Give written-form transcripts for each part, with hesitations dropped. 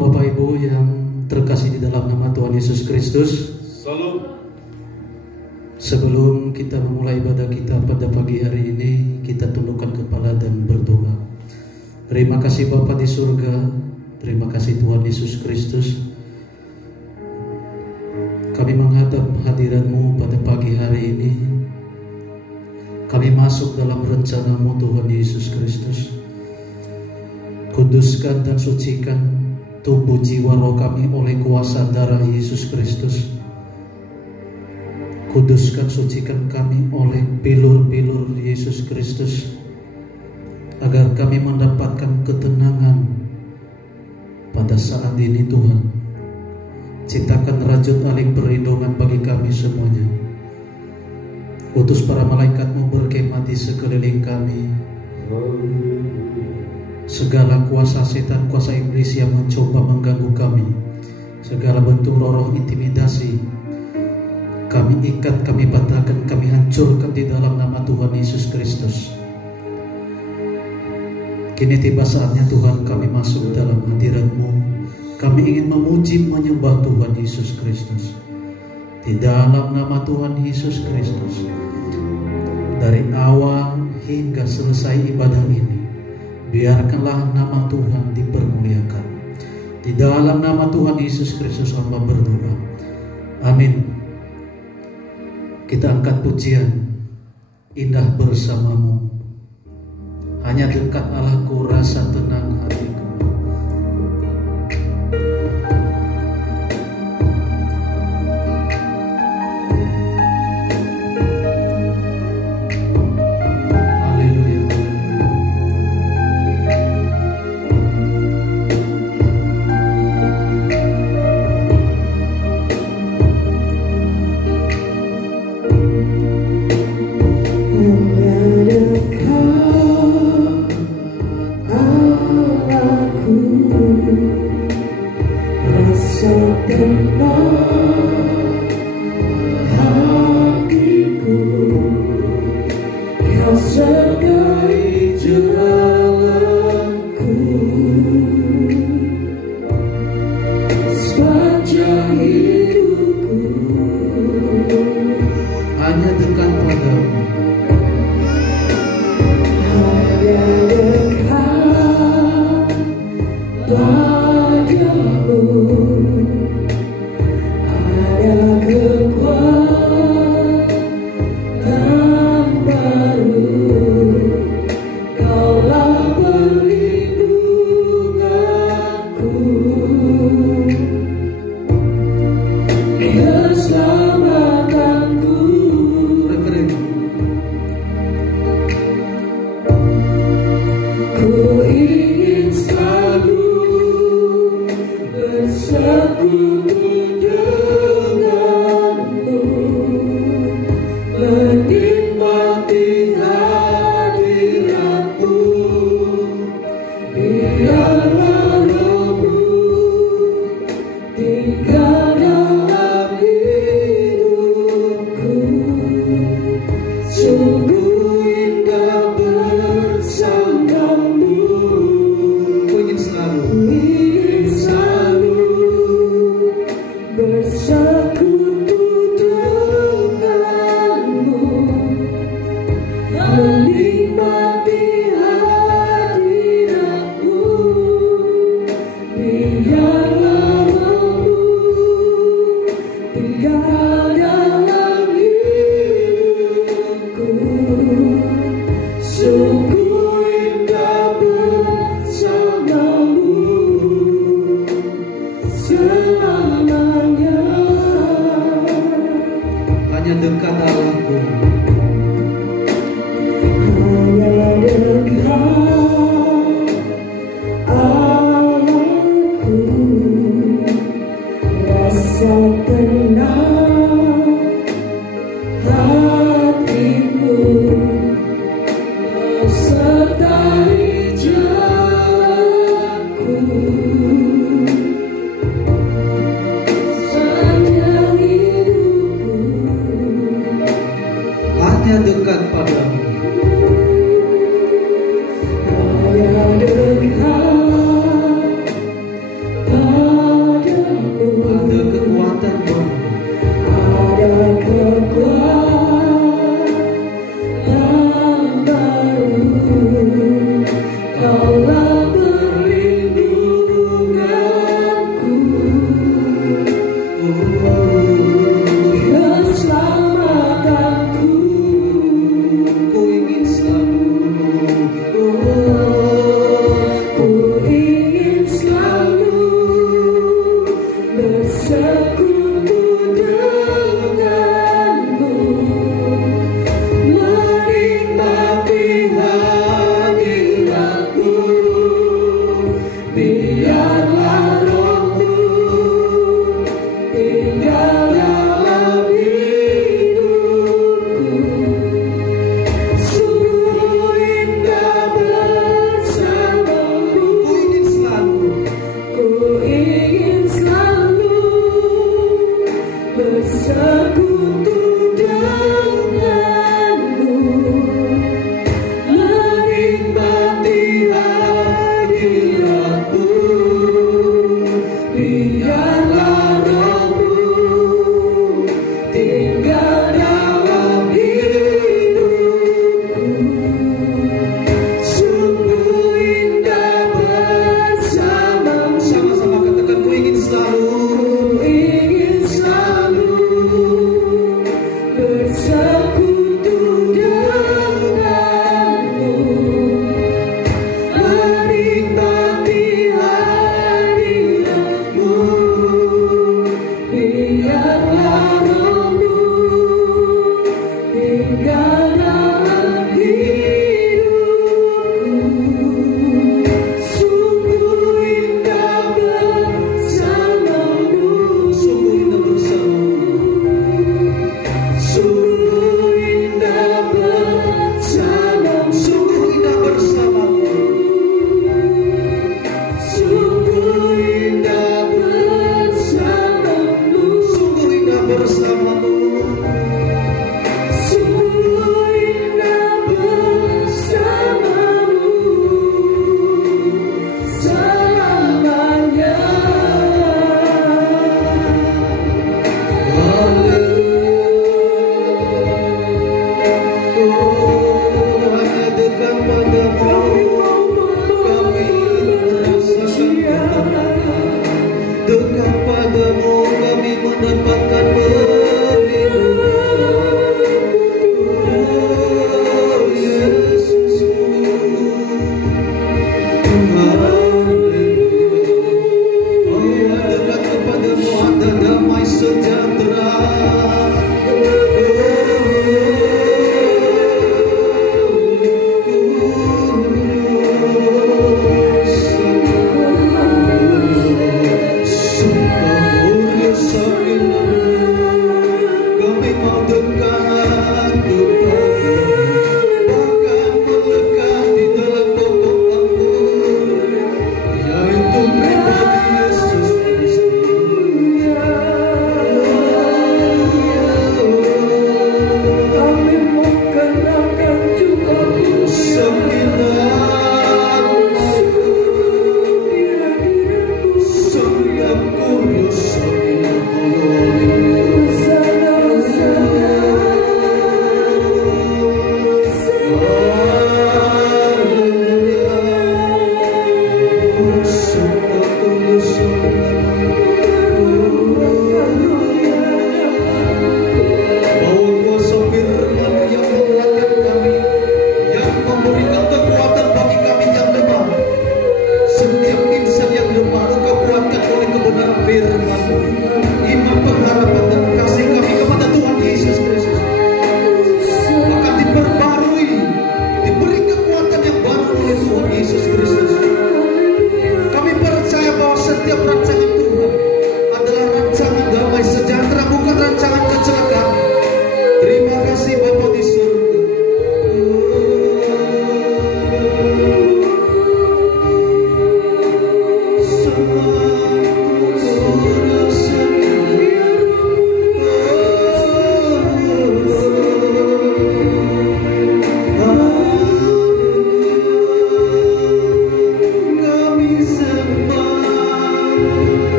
Bapak Ibu yang terkasih di dalam nama Tuhan Yesus Kristus. Salam. Sebelum kita memulai ibadah kita pada pagi hari ini, kita tundukkan kepala dan berdoa. Terima kasih Bapa di surga, terima kasih Tuhan Yesus Kristus. Kami menghadap hadirat-Mu pada pagi hari ini. Kami masuk dalam rencana-Mu Tuhan Yesus Kristus. Kuduskan dan sucikan tubuh jiwa roh kami oleh kuasa darah Yesus Kristus. Kuduskan sucikan kami oleh bilur-bilur Yesus Kristus, agar kami mendapatkan ketenangan pada saat ini Tuhan. Ciptakan rajut aling perlindungan bagi kami semuanya. Utus para malaikat-Mu berkemah di sekeliling kami. Segala kuasa setan, kuasa iblis yang mencoba mengganggu kami, segala bentuk roh intimidasi, kami ikat, kami patahkan, kami hancurkan di dalam nama Tuhan Yesus Kristus. Kini tiba saatnya Tuhan kami masuk dalam hadirat-Mu. Kami ingin memuji menyembah Tuhan Yesus Kristus. Di dalam nama Tuhan Yesus Kristus, dari awal hingga selesai ibadah ini, biarkanlah nama Tuhan dipermuliakan. Di dalam nama Tuhan Yesus Kristus hamba berdoa. Amin. Kita angkat pujian, indah bersamamu. Hanya dekat Allahku rasa tenang hatiku.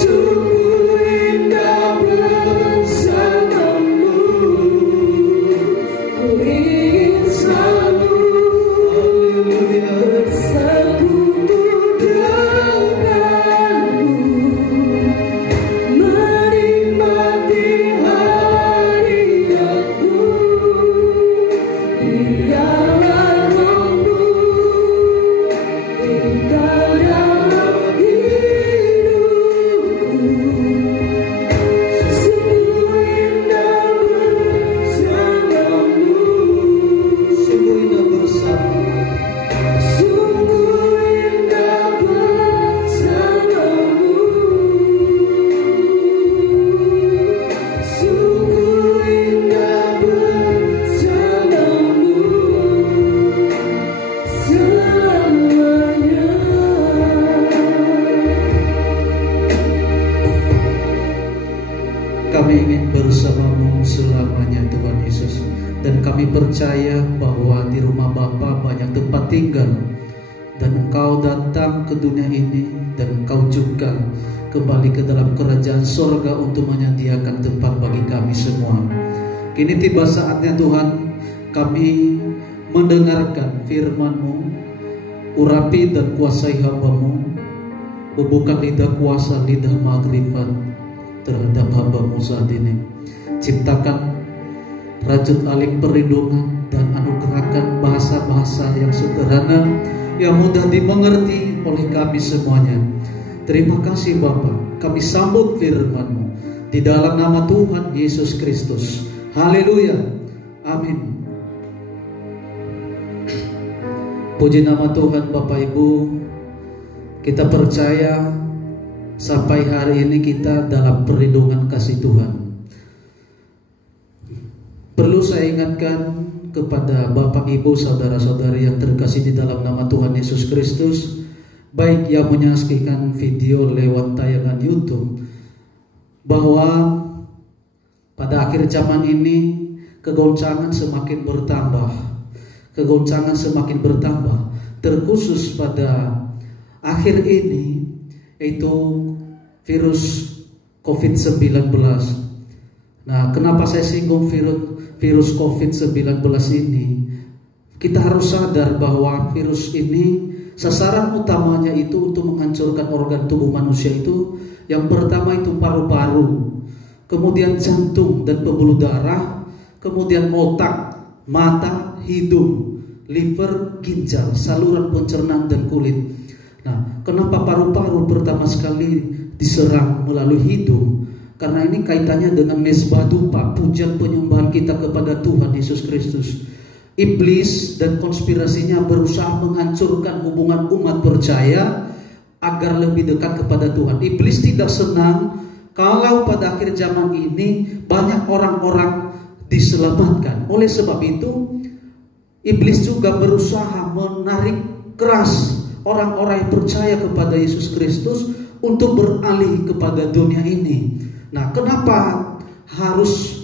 Sungguh kami ingin bersamamu selamanya Tuhan Yesus. Dan kami percaya bahwa di rumah Bapa banyak tempat tinggal, dan Engkau datang ke dunia ini, dan Engkau juga kembali ke dalam kerajaan sorga untuk menyediakan tempat bagi kami semua. Kini tiba saatnya Tuhan, kami mendengarkan firman-Mu. Urapi dan kuasai hamba-Mu, bubukan lidah kuasa, lidah magrifat terhadap hamba-Mu saat ini. Ciptakan rajut aling perlindungan dan anugerahkan bahasa-bahasa yang sederhana, yang mudah dimengerti oleh kami semuanya. Terima kasih Bapa, kami sambut firman-Mu di dalam nama Tuhan Yesus Kristus. Haleluya, amin. Puji nama Tuhan. Bapak Ibu, kita percaya sampai hari ini kita dalam perlindungan kasih Tuhan. Perlu saya ingatkan kepada Bapak Ibu, saudara-saudari yang terkasih di dalam nama Tuhan Yesus Kristus, baik yang menyaksikan video lewat tayangan YouTube, bahwa pada akhir zaman ini kegoncangan semakin bertambah. Kegoncangan semakin bertambah, terkhusus pada akhir ini, yaitu virus COVID-19. Nah, kenapa saya singgung virus COVID-19 ini? Kita harus sadar bahwa virus ini sasaran utamanya itu untuk menghancurkan organ tubuh manusia itu. Yang pertama itu paru-paru, kemudian jantung dan pembuluh darah, kemudian otak, mata, hidung, liver, ginjal, saluran pencernaan dan kulit. Nah, kenapa paru-paru pertama sekali diserang melalui hidung? Karena ini kaitannya dengan mesbah dupa, pujian penyembahan kita kepada Tuhan Yesus Kristus. Iblis dan konspirasinya berusaha menghancurkan hubungan umat percaya agar lebih dekat kepada Tuhan. Iblis tidak senang kalau pada akhir zaman ini banyak orang-orang diselamatkan. Oleh sebab itu, iblis juga berusaha menarik keras orang-orang yang percaya kepada Yesus Kristus untuk beralih kepada dunia ini. Nah, kenapa harus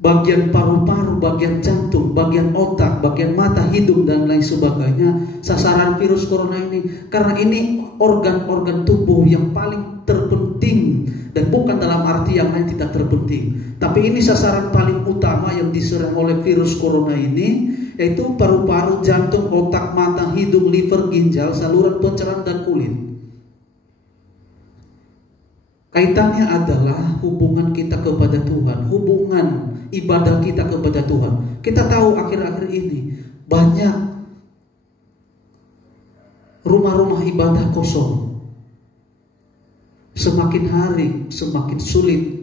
bagian paru-paru, bagian jantung, bagian otak, bagian mata, hidung, dan lain sebagainya sasaran virus corona ini? Karena ini organ-organ tubuh yang paling terpenting, dan bukan dalam arti yang lain tidak terpenting, tapi ini sasaran paling utama yang diserang oleh virus corona ini, yaitu paru-paru, jantung, otak, mata, hidung, liver, ginjal, saluran pencernaan dan kulit. Kaitannya adalah hubungan kita kepada Tuhan, hubungan ibadah kita kepada Tuhan. Kita tahu akhir-akhir ini banyak rumah-rumah ibadah kosong. Semakin hari semakin sulit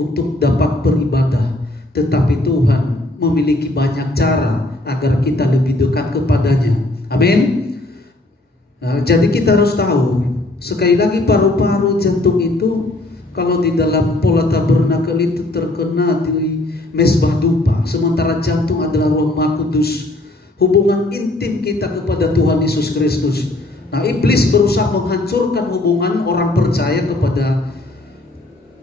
untuk dapat beribadah, tetapi Tuhan memiliki banyak cara agar kita lebih dekat kepadanya. Amin. Nah, jadi kita harus tahu, sekali lagi, paru-paru, jantung itu kalau di dalam pola tabernakel itu terkena di mesbah dupa, sementara jantung adalah Roh Maha Kudus, hubungan intim kita kepada Tuhan Yesus Kristus. Nah, iblis berusaha menghancurkan hubungan orang percaya kepada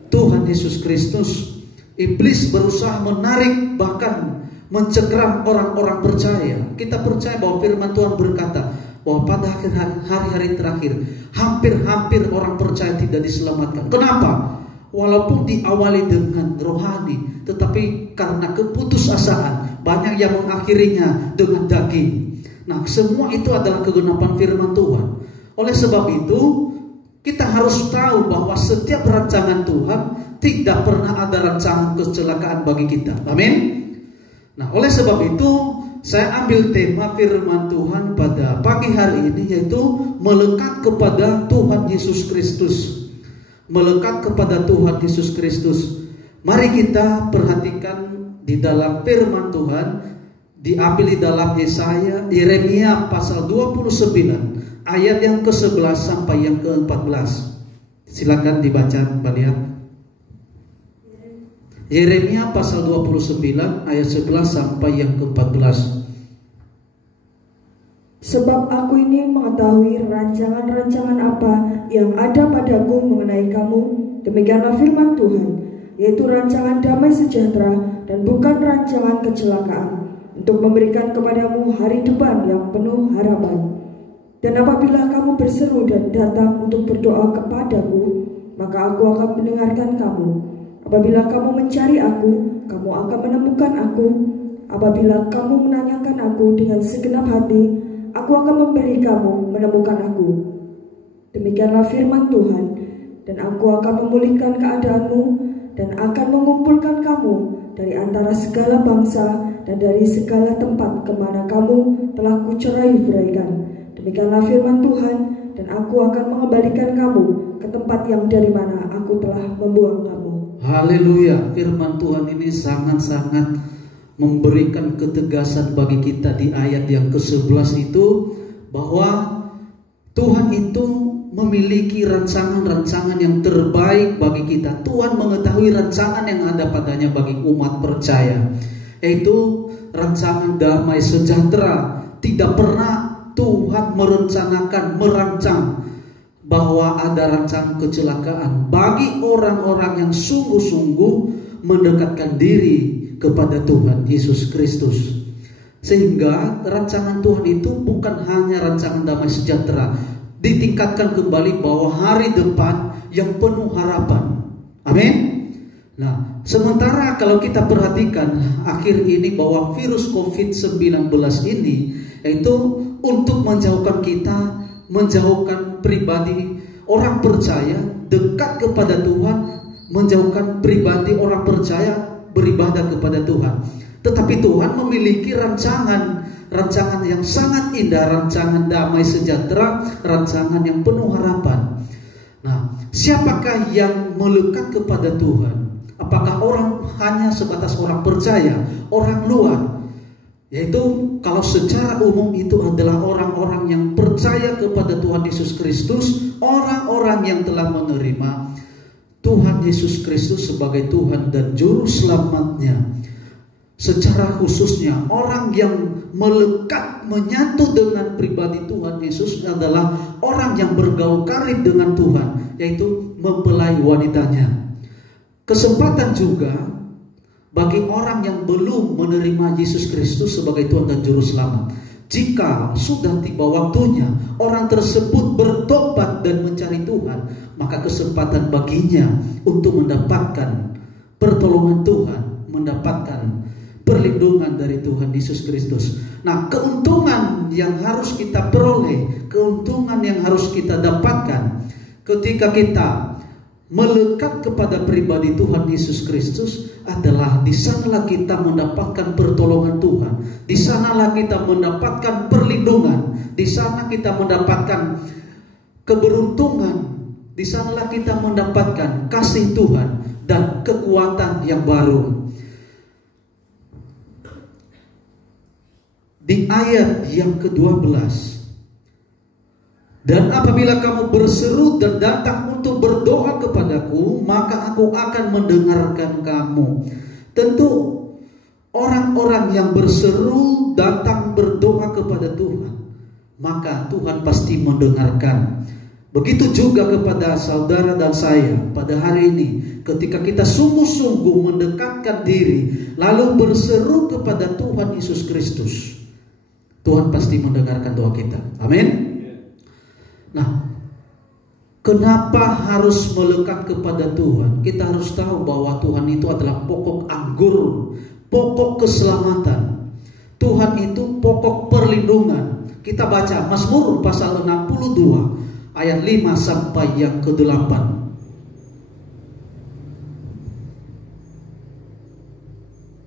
Tuhan Yesus Kristus. Iblis berusaha menarik, bahkan mencengkeram orang-orang percaya. Kita percaya bahwa firman Tuhan berkata bahwa pada akhir hari-hari terakhir hampir-hampir orang percaya tidak diselamatkan. Kenapa? Walaupun diawali dengan rohani, tetapi karena keputusasaan banyak yang mengakhirinya dengan daging. Nah, semua itu adalah kegenapan firman Tuhan. Oleh sebab itu, kita harus tahu bahwa setiap rancangan Tuhan tidak pernah ada rancangan kecelakaan bagi kita. Amin. Nah, oleh sebab itu saya ambil tema firman Tuhan pada pagi hari ini, yaitu melekat kepada Tuhan Yesus Kristus. Melekat kepada Tuhan Yesus Kristus. Mari kita perhatikan di dalam firman Tuhan, diambil di dalam Yeremia pasal 29 ayat yang ke-11 sampai yang ke-14. Silakan dibaca, Mbak lihat. Yeremia pasal 29 ayat 11 sampai yang ke-14. Sebab aku ini mengetahui rancangan-rancangan apa yang ada padaku mengenai kamu, demikianlah firman Tuhan, yaitu rancangan damai sejahtera dan bukan rancangan kecelakaan, untuk memberikan kepadamu hari depan yang penuh harapan. Dan apabila kamu berseru dan datang untuk berdoa kepadaku, maka aku akan mendengarkan kamu. Apabila kamu mencari aku, kamu akan menemukan aku. Apabila kamu menanyakan aku dengan segenap hati, aku akan memberi kamu menemukan aku. Demikianlah firman Tuhan. Dan aku akan memulihkan keadaanmu dan akan mengumpulkan kamu dari antara segala bangsa dan dari segala tempat kemana kamu telah kucerai-beraikan. Demikianlah firman Tuhan, dan aku akan mengembalikan kamu ke tempat yang dari mana aku telah membuang kamu. Haleluya. Firman Tuhan ini sangat-sangat memberikan ketegasan bagi kita di ayat yang ke-11 itu, bahwa Tuhan itu memiliki rancangan-rancangan yang terbaik bagi kita. Tuhan mengetahui rancangan yang ada padanya bagi umat percaya, yaitu rancangan damai sejahtera. Tidak pernah Tuhan merancang bahwa ada rancangan kecelakaan bagi orang-orang yang sungguh-sungguh mendekatkan diri kepada Tuhan Yesus Kristus. Sehingga rancangan Tuhan itu bukan hanya rancangan damai sejahtera, ditingkatkan kembali bahwa hari depan yang penuh harapan. Amin. Nah, sementara kalau kita perhatikan akhir ini bahwa virus COVID-19 ini, yaitu untuk menjauhkan kita, menjauhkan pribadi orang percaya dekat kepada Tuhan, menjauhkan pribadi orang percaya beribadah kepada Tuhan. Tetapi Tuhan memiliki rancangan yang sangat indah, rancangan damai sejahtera, rancangan yang penuh harapan. Nah, siapakah yang melekat kepada Tuhan? Apakah orang hanya sebatas orang percaya, orang luar? Yaitu kalau secara umum itu adalah orang-orang yang percaya kepada Tuhan Yesus Kristus, orang-orang yang telah menerima Tuhan Yesus Kristus sebagai Tuhan dan Juru Selamatnya. Secara khususnya orang yang melekat menyatu dengan pribadi Tuhan Yesus adalah orang yang bergaul karib dengan Tuhan, yaitu mempelai wanitanya. Kesempatan juga bagi orang yang belum menerima Yesus Kristus sebagai Tuhan dan Juru Selamat. Jika sudah tiba waktunya orang tersebut bertobat dan mencari Tuhan, maka kesempatan baginya untuk mendapatkan pertolongan Tuhan, mendapatkan perlindungan dari Tuhan Yesus Kristus. Nah, keuntungan yang harus kita peroleh, keuntungan yang harus kita dapatkan ketika kita melekat kepada pribadi Tuhan Yesus Kristus adalah di sanalah kita mendapatkan pertolongan Tuhan, di sanalah kita mendapatkan perlindungan, di sana kita mendapatkan keberuntungan, di sanalah kita mendapatkan kasih Tuhan dan kekuatan yang baru. Di ayat yang ke-12, dan apabila kamu berseru dan datang untuk berdoa kepadaku, maka aku akan mendengarkan kamu. Tentu orang-orang yang berseru datang berdoa kepada Tuhan, maka Tuhan pasti mendengarkan. Begitu juga kepada saudara dan saya pada hari ini, ketika kita sungguh-sungguh mendekatkan diri lalu berseru kepada Tuhan Yesus Kristus, Tuhan pasti mendengarkan doa kita. Amin. Nah, kenapa harus melekat kepada Tuhan? Kita harus tahu bahwa Tuhan itu adalah pokok anggur, pokok keselamatan. Tuhan itu pokok perlindungan. Kita baca Mazmur pasal 62 ayat 5 sampai yang ke-8.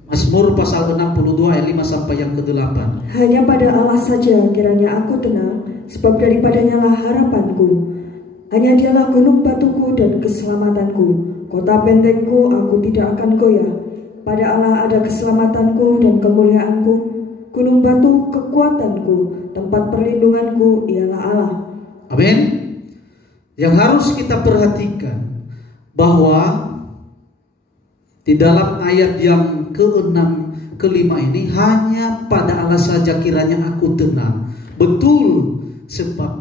Mazmur pasal 62 ayat 5 sampai yang ke-8. Hanya pada Allah saja kiranya aku tenang, sebab daripadanya lah harapanku. Hanya dialah gunung batuku dan keselamatanku, kota bentengku, aku tidak akan goyah. Pada Allah ada keselamatanku dan kemuliaanku, gunung batu kekuatanku, tempat perlindunganku ialah Allah. Amin. Yang harus kita perhatikan bahwa di dalam ayat yang ke-6, ke-5 ini, hanya pada Allah saja kiranya aku tenang. Betul, sebab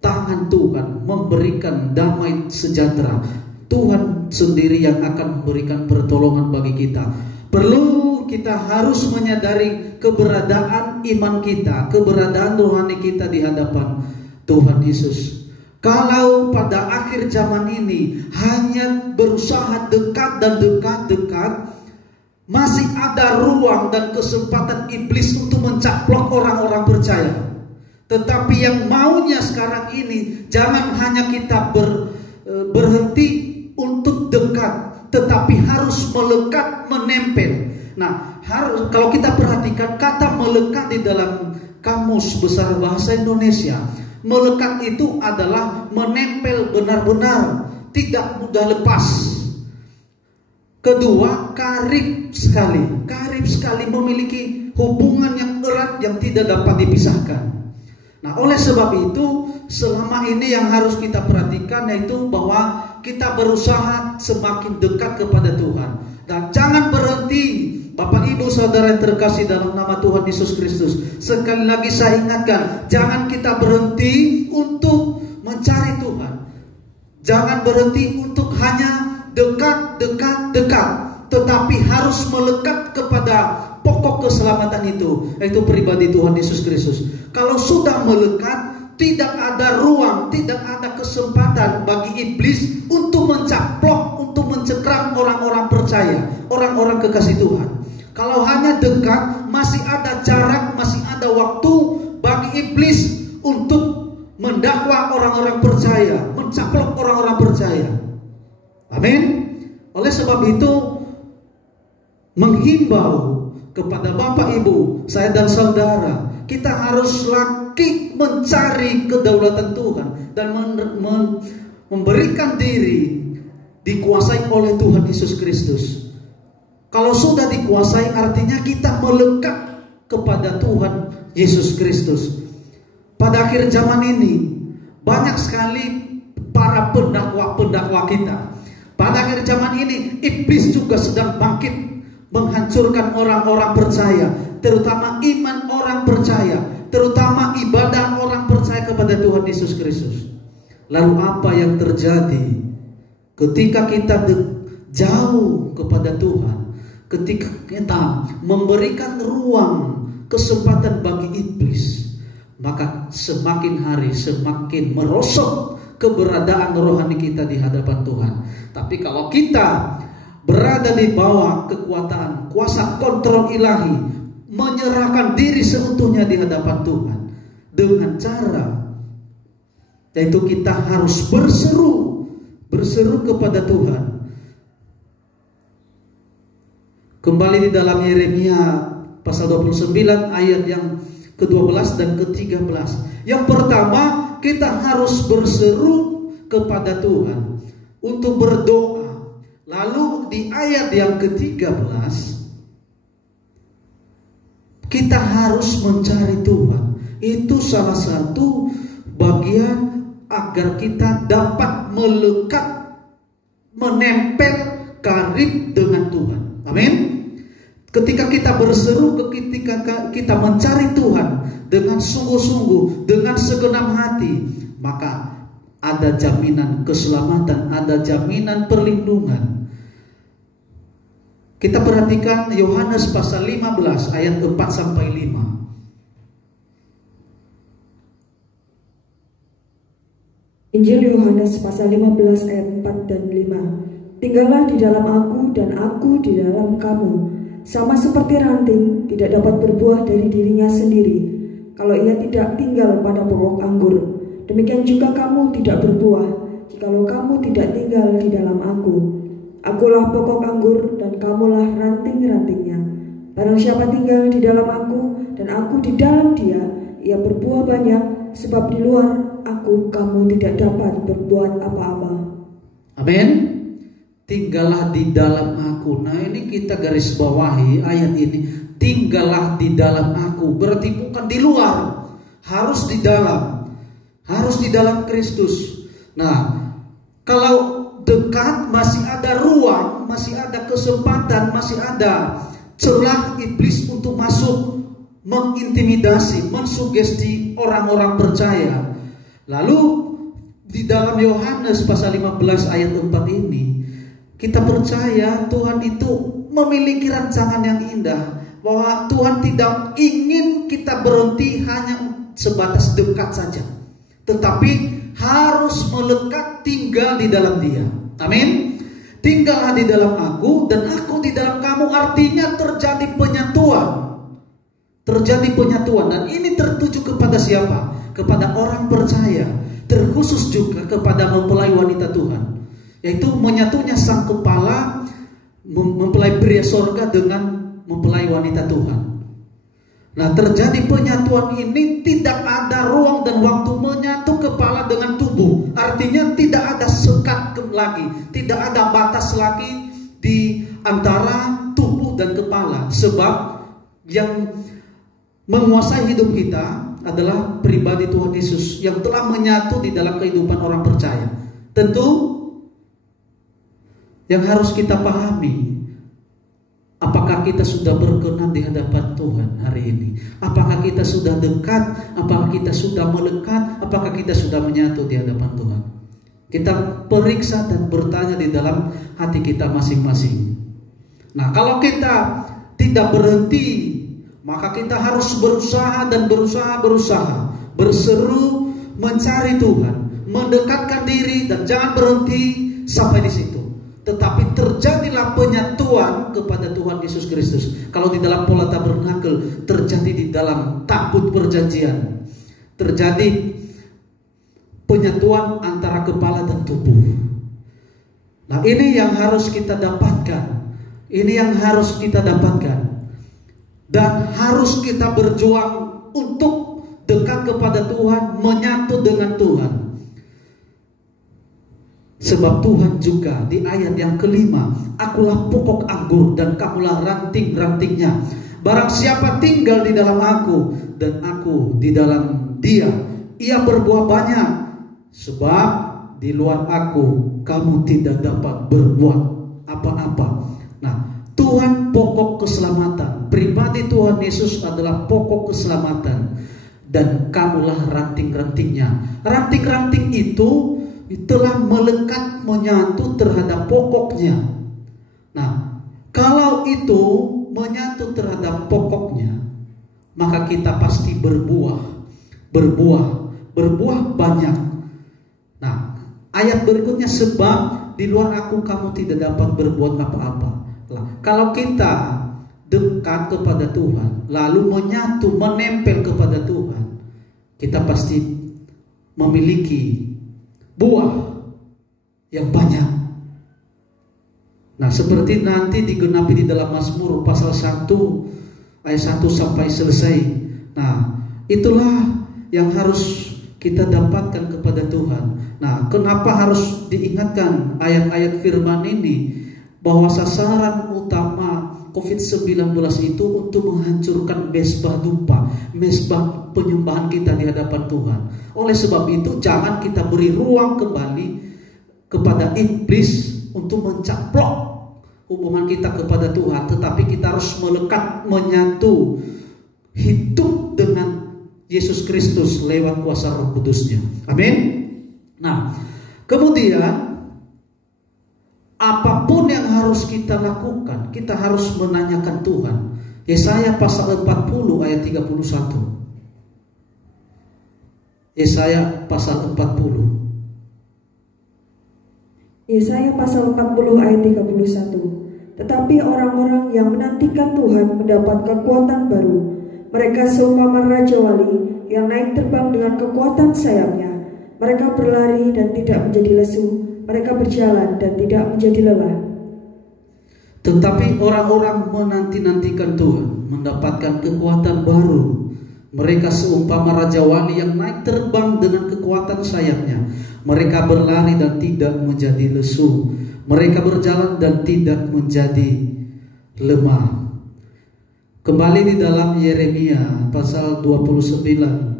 tangan Tuhan memberikan damai sejahtera. Tuhan sendiri yang akan memberikan pertolongan bagi kita. Perlu kita harus menyadari keberadaan iman kita, keberadaan rohani kita di hadapan Tuhan Yesus. Kalau pada akhir zaman ini hanya berusaha dekat dan dekat, masih ada ruang dan kesempatan iblis untuk mencaplok orang-orang percaya. Tetapi yang maunya sekarang ini, jangan hanya kita berhenti untuk dekat, tetapi harus melekat, menempel. Nah, kalau kita perhatikan kata melekat di dalam Kamus Besar Bahasa Indonesia, melekat itu adalah menempel benar-benar, tidak mudah lepas. Kedua, karib sekali, memiliki hubungan yang erat yang tidak dapat dipisahkan. Nah, oleh sebab itu, selama ini yang harus kita perhatikan yaitu bahwa kita berusaha semakin dekat kepada Tuhan. Dan jangan berhenti, Bapak Ibu Saudara yang terkasih dalam nama Tuhan Yesus Kristus. Sekali lagi saya ingatkan, jangan kita berhenti untuk mencari Tuhan. Jangan berhenti untuk hanya dekat, tetapi harus melekat kepada pokok keselamatan itu, yaitu pribadi Tuhan Yesus Kristus. Kalau sudah melekat, tidak ada ruang, tidak ada kesempatan bagi iblis untuk mencaplok, untuk mencekram orang-orang percaya, orang-orang kekasih Tuhan. Kalau hanya dekat, masih ada jarak, masih ada waktu bagi iblis untuk mendakwa orang-orang percaya, mencaplok orang-orang percaya. Amin. Oleh sebab itu, menghimbau kepada Bapak Ibu, saya dan saudara, kita harus lagi mencari kedaulatan Tuhan dan memberikan diri dikuasai oleh Tuhan Yesus Kristus. Kalau sudah dikuasai, artinya kita melekat kepada Tuhan Yesus Kristus. Pada akhir zaman ini, banyak sekali para pendakwa kita. Pada akhir zaman ini, iblis juga sedang bangkit menghancurkan orang-orang percaya, terutama iman orang percaya, terutama ibadah orang percaya kepada Tuhan Yesus Kristus. Lalu apa yang terjadi ketika kita jauh kepada Tuhan? Ketika kita memberikan ruang, kesempatan bagi iblis, maka semakin hari semakin merosot keberadaan rohani kita di hadapan Tuhan. Tapi kalau kita berada di bawah kekuatan, kuasa kontrol ilahi, menyerahkan diri seutuhnya di hadapan Tuhan, dengan cara yaitu kita harus berseru kepada Tuhan. Kembali di dalam Yeremia pasal 29 ayat yang ke-12 dan ke-13. Yang pertama, kita harus berseru kepada Tuhan untuk berdoa. Lalu di ayat yang ke-13, kita harus mencari Tuhan. Itu salah satu bagian agar kita dapat melekat, menempel, karib dengan Tuhan. Amin. Ketika kita berseru, ketika kita mencari Tuhan dengan sungguh-sungguh, dengan segenap hati, maka ada jaminan keselamatan, ada jaminan perlindungan. Kita perhatikan Yohanes pasal 15 ayat 4 sampai 5. Injil Yohanes pasal 15 ayat 4 dan 5. Tinggallah di dalam aku dan aku di dalam kamu. Sama seperti ranting tidak dapat berbuah dari dirinya sendiri kalau ia tidak tinggal pada pokok anggur. Demikian juga kamu tidak berbuah jikalau kamu tidak tinggal di dalam aku. Akulah pokok anggur dan kamulah ranting-rantingnya. Barang siapa tinggal di dalam aku dan aku di dalam dia, ia berbuah banyak, sebab di luar aku kamu tidak dapat berbuat apa-apa. Amin. Tinggallah di dalam aku. Nah, ini kita garis bawahi ayat ini. Tinggallah di dalam aku. Berarti bukan di luar, harus di dalam. Harus di dalam Kristus. Nah, kalau dekat masih ada ruang, masih ada kesempatan, masih ada celah iblis untuk masuk, mengintimidasi, mensugesti orang-orang percaya. Lalu di dalam Yohanes pasal 15 ayat 4 ini, kita percaya Tuhan itu memiliki rancangan yang indah, bahwa Tuhan tidak ingin kita berhenti hanya sebatas dekat saja, tetapi harus melekat, tinggal di dalam Dia. Amin. Tinggallah di dalam aku dan aku di dalam kamu, artinya terjadi penyatuan. Terjadi penyatuan, dan ini tertuju kepada siapa? Kepada orang percaya, terkhusus juga kepada mempelai wanita Tuhan, yaitu menyatunya sang kepala, mempelai pria sorga dengan mempelai wanita Tuhan. Nah, terjadi penyatuan ini tidak ada ruang dan waktu, menyatu kepala dengan tubuh. Artinya tidak ada sekat lagi, tidak ada batas lagi di antara tubuh dan kepala. Sebab yang menguasai hidup kita adalah pribadi Tuhan Yesus yang telah menyatu di dalam kehidupan orang percaya. Tentu yang harus kita pahami, apakah kita sudah berkenan di hadapan Tuhan hari ini? Apakah kita sudah dekat? Apakah kita sudah melekat? Apakah kita sudah menyatu di hadapan Tuhan? Kita periksa dan bertanya di dalam hati kita masing-masing. Nah, kalau kita tidak berhenti, maka kita harus berusaha dan berusaha, berseru mencari Tuhan, mendekatkan diri, dan jangan berhenti sampai di situ. Tetapi terjadilah penyatuan kepada Tuhan Yesus Kristus. Kalau di dalam pola tabernakel, terjadi di dalam tabut perjanjian, terjadi penyatuan antara kepala dan tubuh. Nah, ini yang harus kita dapatkan. Ini yang harus kita dapatkan. Dan harus kita berjuang untuk dekat kepada Tuhan, menyatu dengan Tuhan. Sebab Tuhan juga di ayat yang kelima, akulah pokok anggur dan kamulah ranting-rantingnya. Barang siapa tinggal di dalam aku dan aku di dalam dia, ia berbuah banyak. Sebab di luar aku kamu tidak dapat berbuat apa-apa. Nah, Tuhan pokok keselamatan. Pribadi Tuhan Yesus adalah pokok keselamatan, dan kamulah ranting-rantingnya. Ranting-ranting itu telah melekat, menyatu terhadap pokoknya. Nah, kalau itu menyatu terhadap pokoknya, maka kita pasti berbuah banyak. Nah, ayat berikutnya, sebab di luar aku kamu tidak dapat berbuat apa-apa. Kalau kita dekat kepada Tuhan, lalu menyatu, menempel kepada Tuhan, kita pasti memiliki buah yang banyak. Nah, seperti nanti digenapi di dalam Mazmur pasal 1 ayat 1 sampai selesai. Nah, itulah yang harus kita dapatkan kepada Tuhan. Nah, kenapa harus diingatkan ayat-ayat firman ini? Bahwa sasaran utama COVID-19 itu untuk menghancurkan mezbah dupa, mezbah penyembahan kita di hadapan Tuhan. Oleh sebab itu, jangan kita beri ruang kembali kepada iblis untuk mencaplok hubungan kita kepada Tuhan. Tetapi kita harus melekat, menyatu, hidup dengan Yesus Kristus lewat kuasa Roh Kudus-Nya. Amin. Nah, kemudian apapun yang harus kita lakukan, kita harus menanyakan Tuhan. Yesaya pasal 40 ayat 31. Yesaya pasal 40. Yesaya pasal 40 ayat 31. Tetapi orang-orang yang menantikan Tuhan mendapat kekuatan baru. Mereka seumpama raja wali yang naik terbang dengan kekuatan sayapnya. Mereka berlari dan tidak menjadi lesu. Mereka berjalan dan tidak menjadi lelah. Tetapi orang-orang menanti-nantikan Tuhan mendapatkan kekuatan baru. Mereka seumpama raja wali yang naik terbang dengan kekuatan sayapnya. Mereka berlari dan tidak menjadi lesu. Mereka berjalan dan tidak menjadi lemah. Kembali di dalam Yeremia pasal 29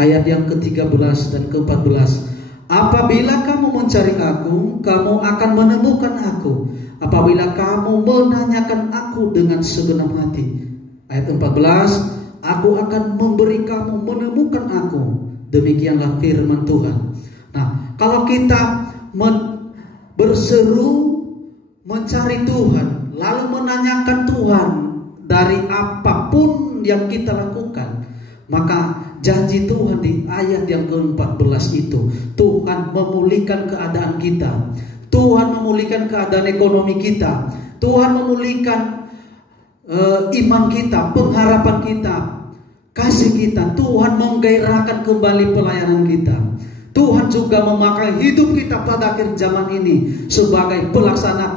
ayat yang ke-13 dan ke-14. Apabila kamu mencari aku, kamu akan menemukan aku. Apabila kamu menanyakan aku dengan segenap hati. Ayat 14. aku akan memberi kamu menemukan aku. Demikianlah firman Tuhan. Nah, kalau kita berseru mencari Tuhan, lalu menanyakan Tuhan dari apapun yang kita lakukan, maka janji Tuhan di ayat yang ke-14 itu, Tuhan memulihkan keadaan kita, Tuhan memulihkan keadaan ekonomi kita, Tuhan memulihkan iman kita, pengharapan kita, kasih kita. Tuhan menggairahkan kembali pelayanan kita. Tuhan juga memakai hidup kita pada akhir zaman ini sebagai pelaksana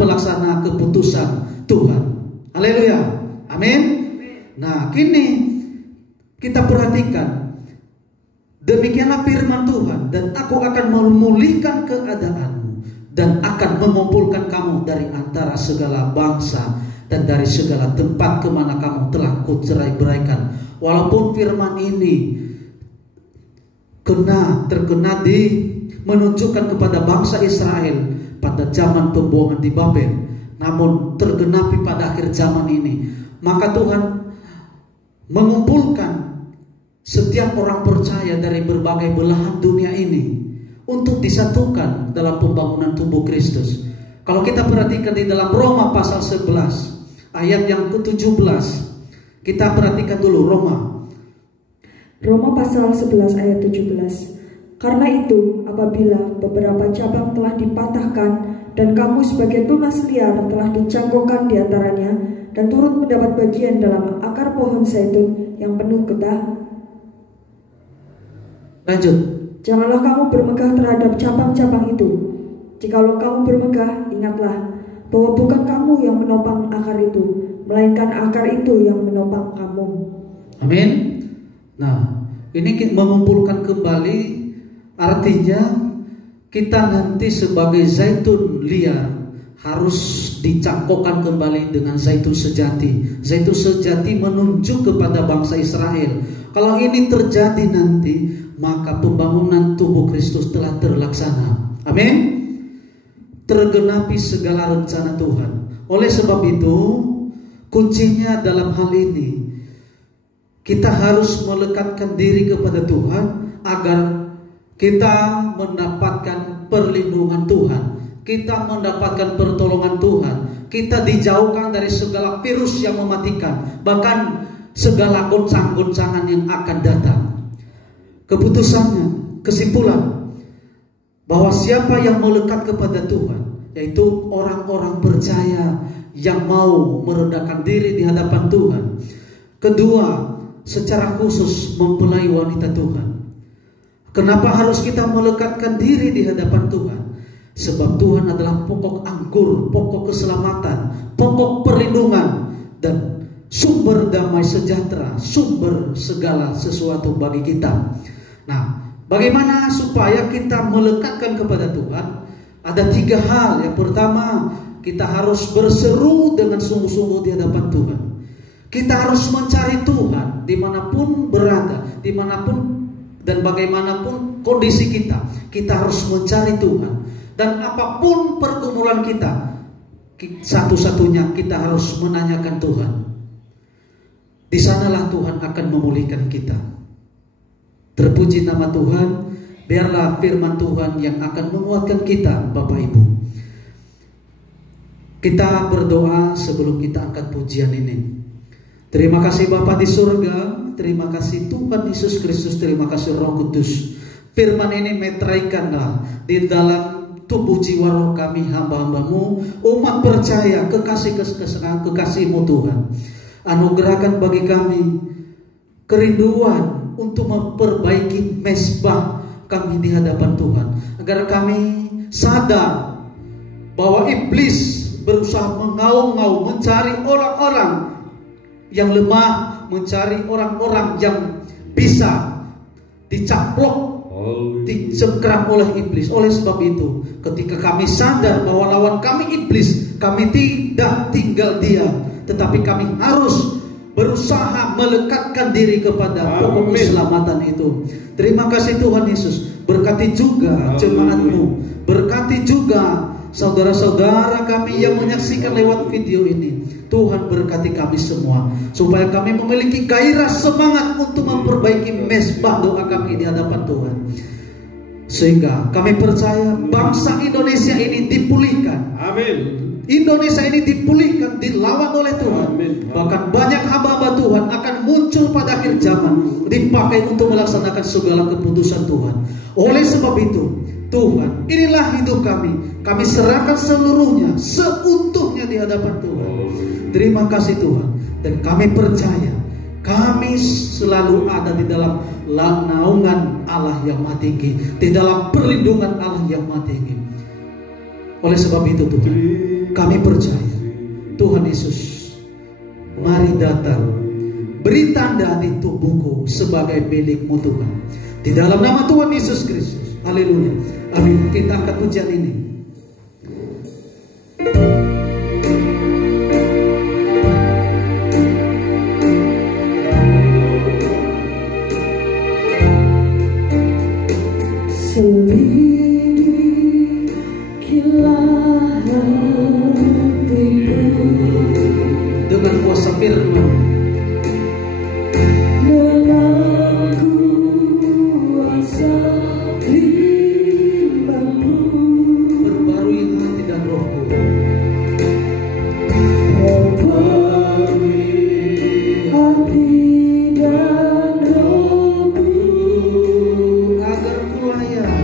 keputusan Tuhan. Haleluya. Amin. Nah, kini kita perhatikan, demikianlah firman Tuhan, dan aku akan memulihkan keadaanmu dan akan mengumpulkan kamu dari antara segala bangsa dan dari segala tempat kemana kamu telah kucerai-beraikan. Walaupun firman ini terkena menunjukkan kepada bangsa Israel pada zaman pembuangan di Babel, namun tergenapi pada akhir zaman ini, maka Tuhan mengumpulkan setiap orang percaya dari berbagai belahan dunia ini untuk disatukan dalam pembangunan tubuh Kristus. Kalau kita perhatikan di dalam Roma pasal 11 ayat yang ke-17, kita perhatikan dulu Roma pasal 11 ayat 17. Karena itu, apabila beberapa cabang telah dipatahkan dan kamu sebagai tunas liar telah dicangkokkan di antaranya dan turut mendapat bagian dalam akar pohon zaitun yang penuh getah. Lanjut. Janganlah kamu bermegah terhadap cabang-cabang itu. Jikalau kamu bermegah, ingatlah bahwa bukan kamu yang menopang akar itu, melainkan akar itu yang menopang kamu. Amin. Nah, ini mengumpulkan kembali, artinya kita nanti sebagai zaitun liar harus dicangkokkan kembali dengan zaitun sejati. Zaitun sejati menunjuk kepada bangsa Israel. Kalau ini terjadi nanti, maka pembangunan tubuh Kristus telah terlaksana. Amin. Tergenapi segala rencana Tuhan. Oleh sebab itu, kuncinya dalam hal ini, kita harus melekatkan diri kepada Tuhan agar kita mendapatkan perlindungan Tuhan, kita mendapatkan pertolongan Tuhan, kita dijauhkan dari segala virus yang mematikan, bahkan segala goncang-goncangan yang akan datang. Keputusannya, kesimpulan, bahwa siapa yang melekat kepada Tuhan, yaitu orang-orang percaya yang mau merendahkan diri di hadapan Tuhan. Kedua, secara khusus mempelai wanita Tuhan. Kenapa harus kita melekatkan diri di hadapan Tuhan? Sebab Tuhan adalah pokok anggur, pokok keselamatan, pokok perlindungan, dan sumber damai sejahtera, sumber segala sesuatu bagi kita. Nah, bagaimana supaya kita melekatkan kepada Tuhan? Ada 3 hal. Yang pertama, kita harus berseru dengan sungguh-sungguh di hadapan Tuhan. Kita harus mencari Tuhan dimanapun berada, dimanapun dan bagaimanapun kondisi kita. Kita harus mencari Tuhan. Dan apapun pergumulan kita, satu-satunya kita harus menanyakan Tuhan. Di sanalah Tuhan akan memulihkan kita. Terpuji nama Tuhan. Biarlah firman Tuhan yang akan menguatkan kita, Bapak Ibu. Kita berdoa sebelum kita angkat pujian ini. Terima kasih Bapa di surga, terima kasih Tuhan Yesus Kristus, terima kasih Roh Kudus. Firman ini meteraikanlah di dalam tubuh jiwa roh kami, hamba-hambamu, umat percaya, kekasih-mu Tuhan. Anugerahkan bagi kami kerinduan untuk memperbaiki mezbah kami di hadapan Tuhan, agar kami sadar bahwa iblis berusaha mengaum-ngaum, mencari orang-orang yang lemah, mencari orang-orang yang bisa dicaplok, dicengkeram oleh iblis. Oleh sebab itu, ketika kami sadar bahwa lawan kami iblis, kami tidak tinggal diam, tetapi kami harus berusaha melekatkan diri kepada pokok keselamatan itu. Terima kasih Tuhan Yesus. Berkati juga jemaat-Mu, berkati juga saudara-saudara kami yang menyaksikan lewat video ini. Tuhan berkati kami semua, supaya kami memiliki gairah semangat untuk memperbaiki mezbah doa kami di hadapan Tuhan. Sehingga kami percaya bangsa Indonesia ini dipulihkan. Amin. Indonesia ini dipulihkan, dilawan oleh Tuhan. Bahkan banyak hamba-hamba Tuhan akan muncul pada akhir zaman, dipakai untuk melaksanakan segala keputusan Tuhan. Oleh sebab itu, Tuhan, inilah hidup kami. Kami serahkan seluruhnya, seutuhnya di hadapan Tuhan. Terima kasih Tuhan. Dan kami percaya, kami selalu ada di dalam naungan Allah yang Maha Tinggi, di dalam perlindungan Allah yang Maha Tinggi. Oleh sebab itu Tuhan, kami percaya Tuhan Yesus, mari datang, beri tanda di tubuhku sebagai milik-Mu Tuhan. Di dalam nama Tuhan Yesus Kristus. Haleluya. Amin. Kita angkat pujian ini. Selidikilah hatiku dengan kuasa firman, dengan kuasa firman-Mu, perbarui hati dan rohku, perbarui hati dan rohku, agar ku layak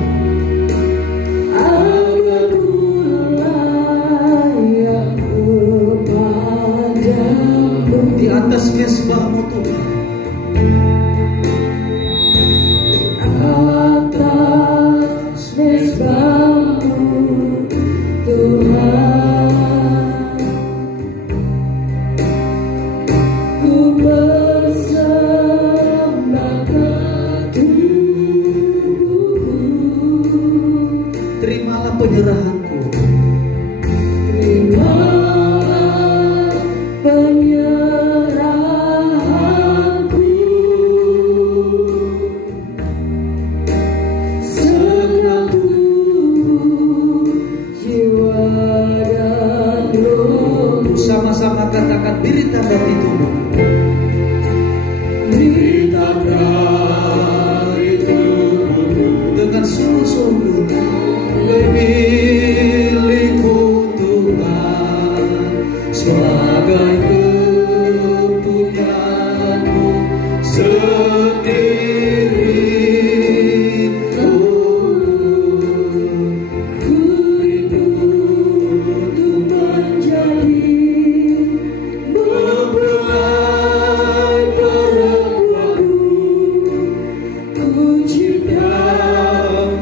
kepadamu di atas mezbah-Mu Tuhan. atas mezbah-Mu Tuhan. Ku persembahkan tubuhku, Terimalah penyerahanku, terimalah penyerahanku, segenap tubuh, jiwa dan rohku. sama-sama katakan, beri tanda di tubuh. Beri tanda Dari tubuhku dengan sungguh-sungguh, milik-Mu Tuhan, sebagai kepunyaan-Mu sendiri. ku rindu untuk menjadi mempelai perempuan-Mu. Ku cinta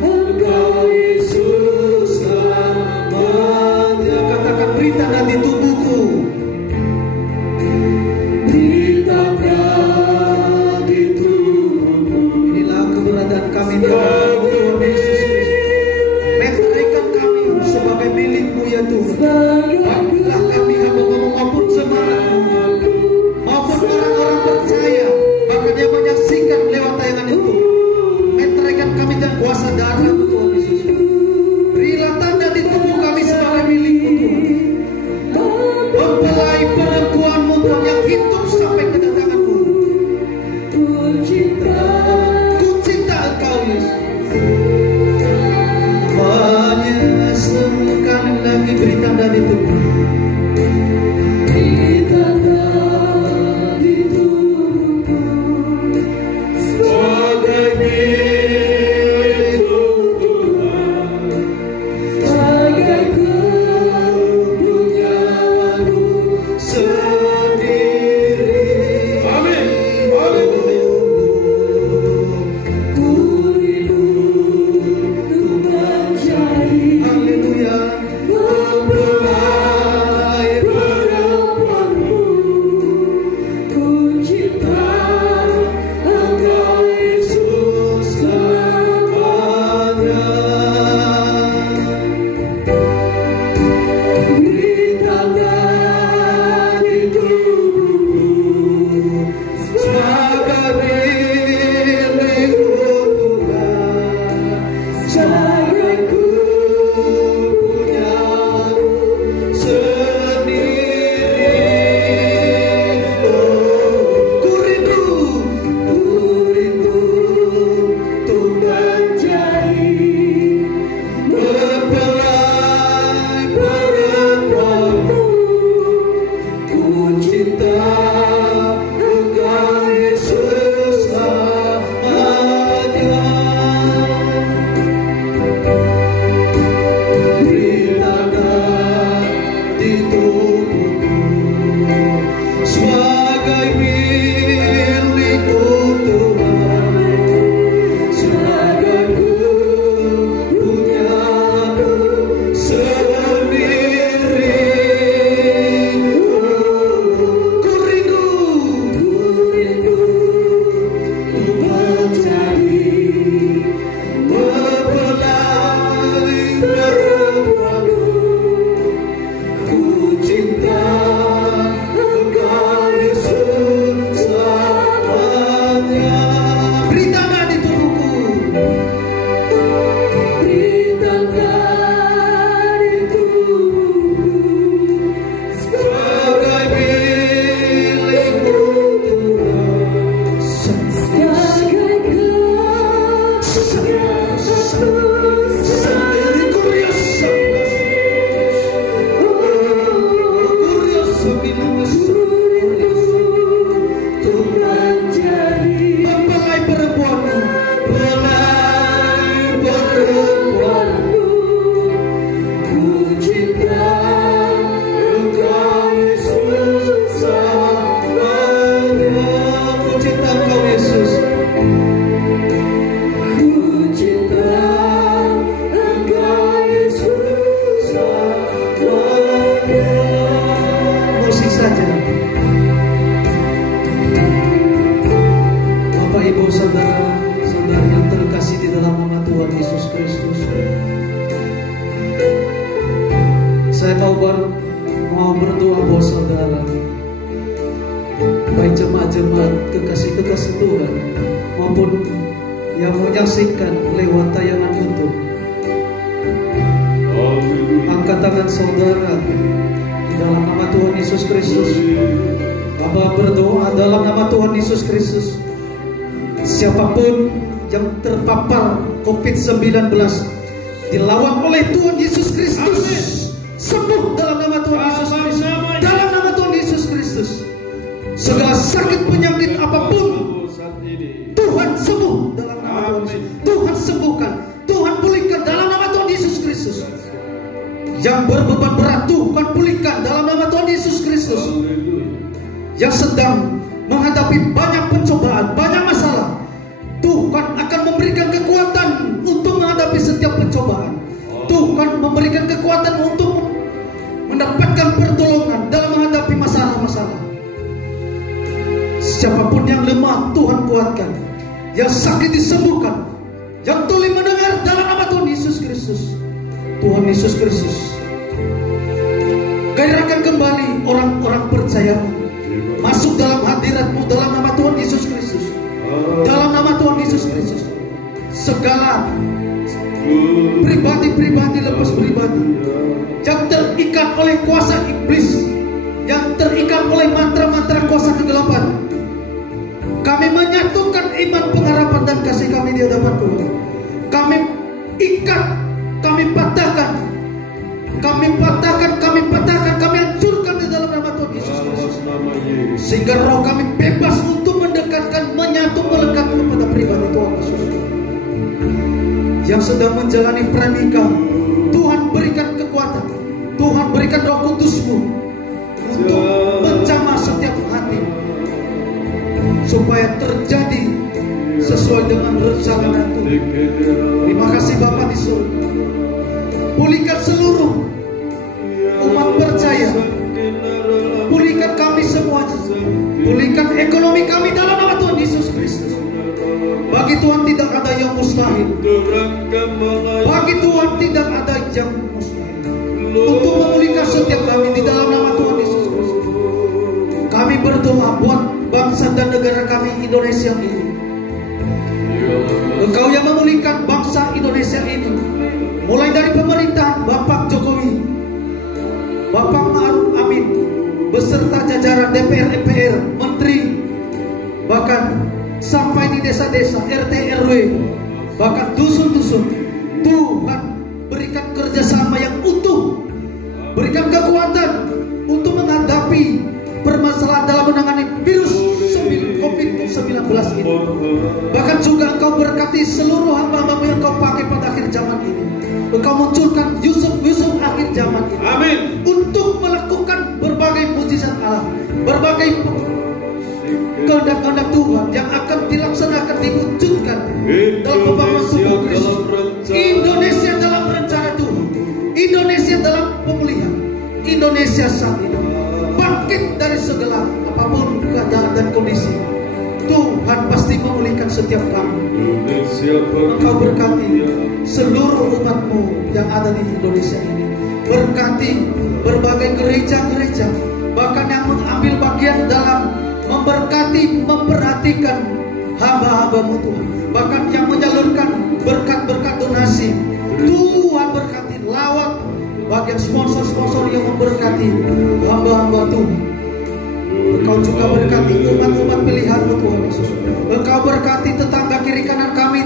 Engkau Yesus Selamanya. Katakan, beri tanda di tubuhku. beri tanda di tubuhku. Inilah keberadaan kami di hadapan Tuhan Yesus Kristus. Meteraikan kami sebagai milik-Mu ya Tuhan. Pastilah kami hamba-Mu maupun jemaat-Mu, maupun orang-orang percaya, bahkan yang menyaksikan lewat tayangan itu. Meteraikan kami dan kuasa darah-Mu Tuhan Yesus. Berilah tanda di tubuh kami sebagai milik-Mu Tuhan. Mempelai perempuan-Mu Tuhan yang hidup sampai kedatangan-Mu. Ku cinta Ku cinta Engkau Yesus. Hanya sekali lagi beri tanda di tubuh. beri tanda di tubuhku, sebagai milik-Mu Tuhan, sebagai kepunyaan-Mu Sendiri. Amin. Haleluya. ku rindu untuk menjadi Haleluya. mempelai perempuan-Mu. Saya mau berdoa buat saudara, baik jemaat-jemaat kekasih-kekasih Tuhan maupun yang menyaksikan lewat tayangan YouTube. Angkat tangan saudara di dalam nama Tuhan Yesus Kristus. Bapa berdoa dalam nama Tuhan Yesus Kristus. Siapapun yang terpapar COVID-19 dilawan oleh Tuhan Yesus Kristus, sembuh dalam nama Tuhan Yesus Kristus. Dalam nama Tuhan Yesus Kristus. Segala sakit penyakit apapun, Tuhan sembuh dalam nama Tuhan Yesus. Tuhan sembuhkan, Tuhan pulihkan dalam nama Tuhan Yesus Kristus. Yang berbeban berat Tuhan pulihkan dalam nama Tuhan Yesus Kristus. Yang sedang menghadapi banyak pencobaan, banyak masalah, Tuhan akan memberikan kekuatan untuk menghadapi setiap pencobaan. Tuhan memberikan kekuatan untuk mendapatkan pertolongan dalam menghadapi masalah-masalah. Siapapun yang lemah, Tuhan kuatkan. Yang sakit disembuhkan. Yang tuli mendengar dalam nama Tuhan Yesus Kristus. Tuhan Yesus Kristus, gairahkan kembali orang-orang percaya masuk dalam hadirat-Mu dalam nama Tuhan Yesus Kristus. Dalam nama Tuhan Yesus Kristus. Segala pribadi-pribadi, lepas pribadi yang terikat oleh kuasa iblis, yang terikat oleh mantra-mantra kuasa kegelapan, kami menyatukan iman, pengharapan dan kasih kami di hadapan Tuhan. Kami ikat, kami patahkan, kami hancurkan di dalam nama Tuhan Yesus Kristus. Sehingga roh kami bebas untuk mendekatkan, menyatu, melekat kepada pribadi Tuhan Yesus. Yang sedang menjalani pernikah, Tuhan berikan kekuatan, Tuhan berikan Roh Kudus-Mu untuk menjamah setiap hati, supaya terjadi sesuai dengan rencana Tuhan. Terima kasih Bapa di surga. Pulihkan seluruh umat percaya, pulihkan kami semuanya, pulihkan ekonomi kami dalam nama Tuhan Yesus Kristus. Bagi Tuhan tidak ada yang mustahil. Bagi Tuhan tidak ada yang mustahil untuk memulihkan setiap kami di dalam nama Tuhan Yesus Kristus. Kami berdoa buat bangsa dan negara kami Indonesia ini. Engkau yang memulihkan bangsa Indonesia ini, mulai dari pemerintahan Bapak Jokowi, Bapak Ma'ruf Amin, beserta jajaran DPR, MPR, Menteri, bahkan sampai di desa-desa, RT, RW, bahkan dusun-dusun. Tuhan berikan kerjasama yang utuh, berikan kekuatan untuk menghadapi permasalahan dalam menangani virus COVID-19 ini. Bahkan juga Engkau berkati seluruh hamba-hamba yang Engkau pakai pada akhir zaman ini. Engkau munculkan Yusuf akhir zaman ini. Amin. Untuk melakukan berbagai mujizat Allah, berbagai kehendak-kehendak Tuhan yang akan dilaksanakan, diwujudkan dalam pembangunan tubuh Kristus. Indonesia dalam rencana Tuhan, Indonesia dalam pemulihan, Indonesia saat ini bangkit dari segala apapun keadaan dan kondisi. Tuhan pasti memulihkan setiap kami. Engkau berkati seluruh umat-Mu yang ada di Indonesia ini. Berkati berbagai gereja-gereja, bahkan yang mengambil bagian dalam memberkati, memperhatikan hamba-hamba-Mu Tuhan, bahkan yang menyalurkan berkat-berkat donasi. Tuhan berkati lawat bagian sponsor-sponsor yang memberkati hamba-hamba Tuhan. Engkau juga berkati umat-umat pilihan-Mu Tuhan Yesus. Engkau berkati tetangga kiri kanan kami,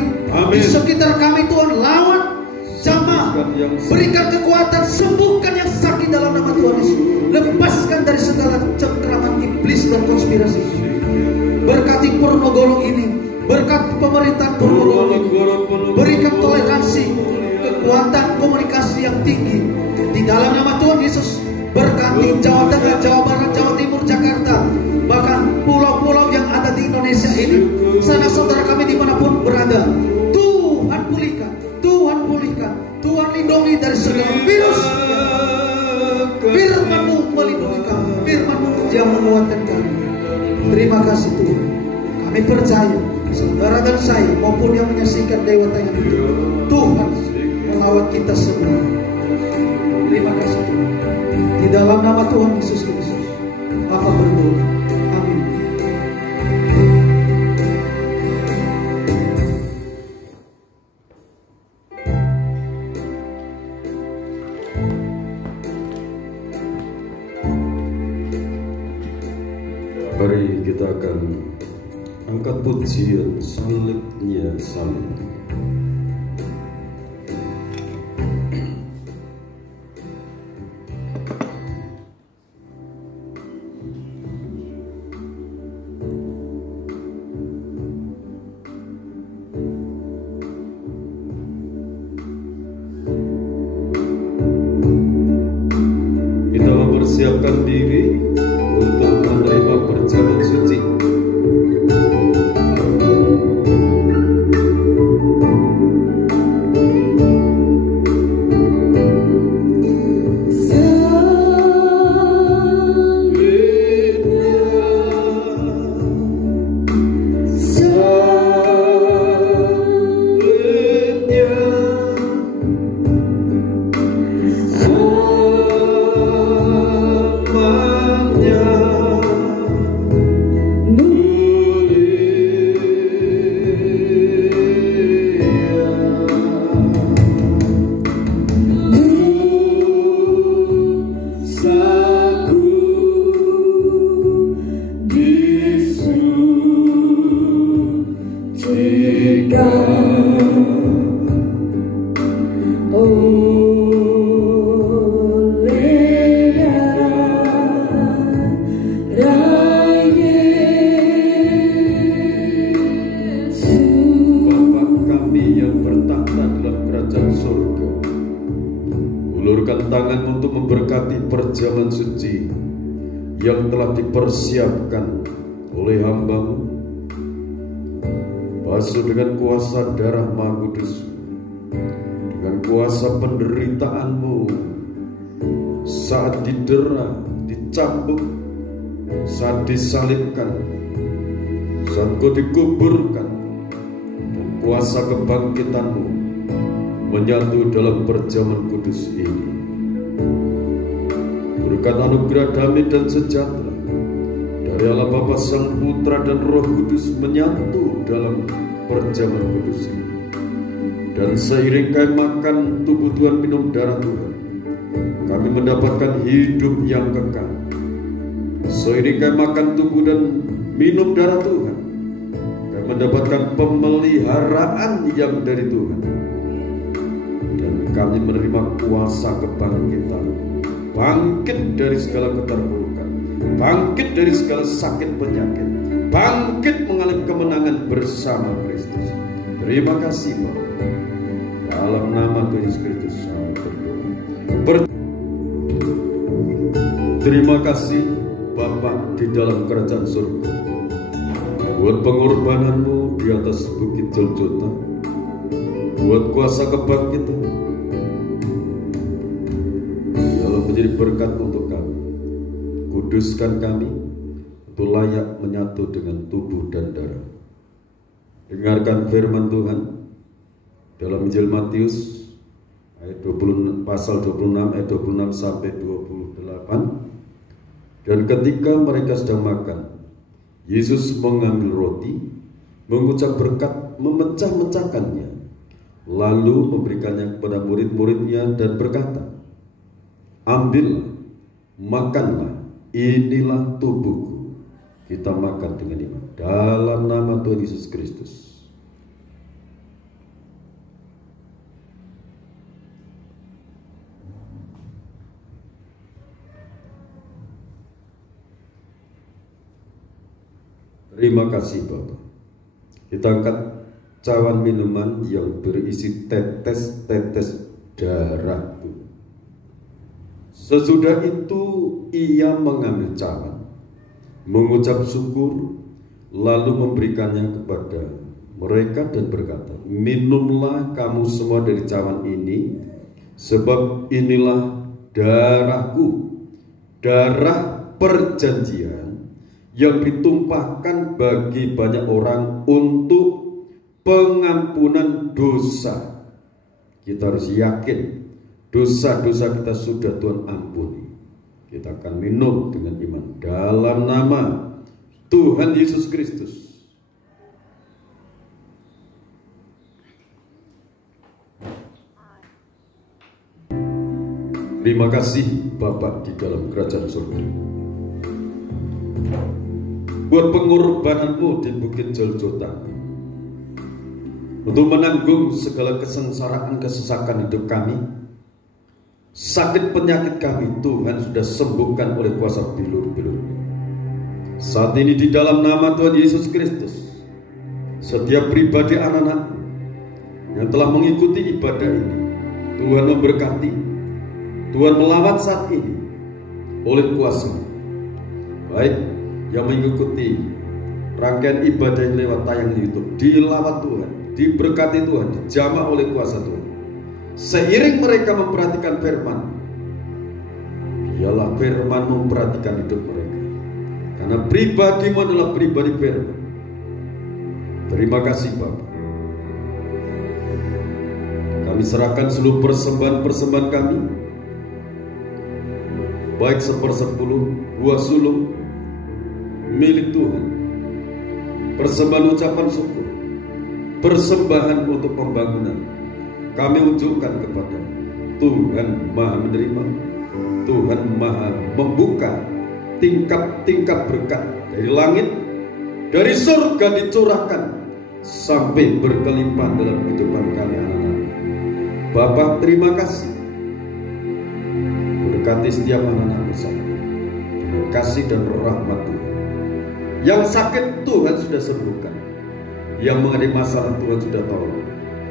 di sekitar kami Tuhan. Lawat, jamah, berikan kekuatan, sembuhkan yang sakit dalam nama Tuhan Yesus. Lepaskan dari segala cengkraman iblis dan konspirasi. Berkati Purnogolo ini, berkat pemerintahan Purnogolo ini, berikan toleransi, kekuatan komunikasi yang tinggi di dalam nama Tuhan Yesus. Berkati Jawa Tengah, Jawa Barat, Jawa Timur, Jakarta, bahkan pulau-pulau yang ada di Indonesia ini, sanak saudara kami dimanapun berada. Tuhan pulihkan, Tuhan pulihkan, Tuhan lindungi dari segala virus. Firman-Mu melindungi kami, Firman-Mu yang menguatkan kami. Terima kasih Tuhan. Kami percaya saudara dan saya maupun yang menyaksikan lewat tayangan itu, Tuhan melawat kita semua. Terima kasih Tuhan. nama Tuhan Yesus Kristus Bapa berdoa. Amin. Mari kita akan angkat pujian salibnya salib. Kita mempersiapkan diri untuk menerima perjamuan suci. Tangan untuk memberkati perjamuan suci yang telah dipersiapkan oleh hamba-Mu. Basuh dengan kuasa darah Maha Kudus, dengan kuasa penderitaan-Mu saat didera, dicambuk, saat disalibkan, saat Kau dikuburkan, dan kuasa kebangkitan-Mu menyatu dalam perjamuan kudus ini. Berkat anugerah damai dan sejahtera dari Allah Bapa, Sang Putra dan Roh Kudus menyatu dalam perjamuan kudus ini. Dan seiring kami makan tubuh Tuhan, minum darah Tuhan, kami mendapatkan hidup yang kekal. Seiring kami makan tubuh dan minum darah Tuhan, kami mendapatkan pemeliharaan yang dari Tuhan. Dan kami menerima kuasa kebangkitan, bangkit dari segala keterpurukan, bangkit dari segala sakit penyakit, bangkit mengalami kemenangan bersama Kristus. Terima kasih Bapa. Dalam nama Tuhan Yesus Kristus kami berdoa. Terima kasih Bapa di dalam kerajaan surga, buat pengorbanan-Mu di atas bukit Golgota, buat kuasa kebangkitan menjadi berkat untuk kami. Kuduskan kami untuk layak menyatu dengan tubuh dan darah. Dengarkan firman Tuhan dalam Injil Matius ayat 20, pasal 26 ayat 26 sampai 28. Dan ketika mereka sedang makan, Yesus mengambil roti, mengucap berkat, memecah-mecahkannya, lalu memberikannya kepada murid-muridnya dan berkata, "Ambillah, makanlah, inilah tubuhku." Kita makan dengan iman dalam nama Tuhan Yesus Kristus. Terima kasih Bapak. Kita angkat cawan minuman yang berisi tetes-tetes darah Tuhan. Sesudah itu ia mengambil cawan, mengucap syukur, lalu memberikannya kepada mereka dan berkata, "Minumlah kamu semua dari cawan ini, sebab inilah darahku, darah perjanjian yang ditumpahkan bagi banyak orang untuk pengampunan dosa." Kita harus yakin dosa-dosa kita sudah Tuhan ampuni. Kita akan minum dengan iman dalam nama Tuhan Yesus Kristus. Terima kasih Bapa di dalam kerajaan surga, buat pengorbananmu di Bukit Joljota, untuk menanggung segala kesengsaraan kesesakan hidup kami. Sakit penyakit kami Tuhan sudah sembuhkan oleh kuasa bilur-bilur. Saat ini di dalam nama Tuhan Yesus Kristus, setiap pribadi anak-anak yang telah mengikuti ibadah ini, Tuhan memberkati, Tuhan melawat saat ini oleh kuasa, baik yang mengikuti rangkaian ibadah yang lewat tayang YouTube, dilawat Tuhan, diberkati Tuhan, dijamah oleh kuasa Tuhan. Seiring mereka memperhatikan firman, biarlah firman memperhatikan hidup mereka, karena pribadimu adalah pribadi firman. Terima kasih Bapa. Kami serahkan seluruh persembahan-persembahan kami, baik 1/10 buah sulung milik Tuhan, persembahan ucapan syukur, persembahan untuk pembangunan, kami unjukkan kepada Tuhan Maha menerima, Tuhan Maha membuka tingkap-tingkap berkat dari langit, dari surga dicurahkan sampai berkelimpahan dalam kehidupan kami anak-anak. Bapa, terima kasih. Berkati setiap anak-anak bersama dengan kasih dan rahmat Tuhan. Yang sakit Tuhan sudah sembuhkan, yang mengalami masalah Tuhan sudah tolong.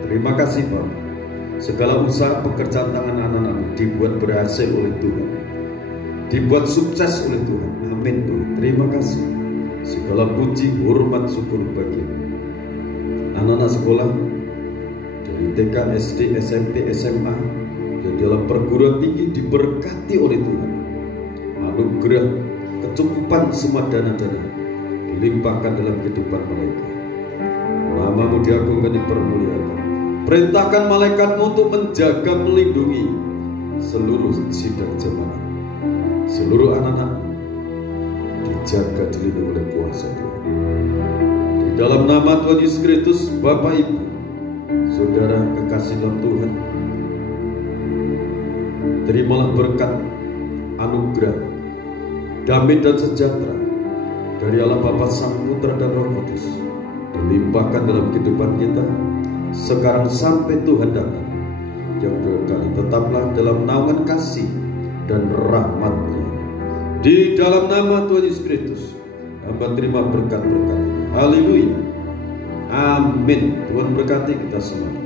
Terima kasih Bapak. Segala usaha pekerjaan tangan anak-anak dibuat berhasil oleh Tuhan, dibuat sukses oleh Tuhan. Amin Tuhan. Terima kasih. Segala puji, hormat, syukur bagi anak-anak sekolah dari TK, SD, SMP, SMA dan dalam perguruan tinggi diberkati oleh Tuhan. Anugerah kecukupan semua dana-dana dilimpahkan dalam kehidupan mereka. Nama-Mu diagungkan, dipermuliakan. Perintahkan malaikatmu untuk menjaga, melindungi seluruh sidang jemaat, seluruh anak-anak dijaga, dilindungi oleh kuasa Tuhan. Di dalam nama Tuhan Yesus Kristus, Bapak Ibu, saudara kekasih dalam Tuhan, terimalah berkat, anugerah, damai dan sejahtera dari Allah Bapa, Sang Putra dan Roh Kudus dilimpahkan dalam kehidupan kita sekarang sampai Tuhan datang yang berkali. Tetaplah dalam naungan kasih dan rahmat-Nya. Di dalam nama Tuhan Yesus Kristus, hamba terima berkat-berkat. Haleluya. Amin. Tuhan berkati kita semua.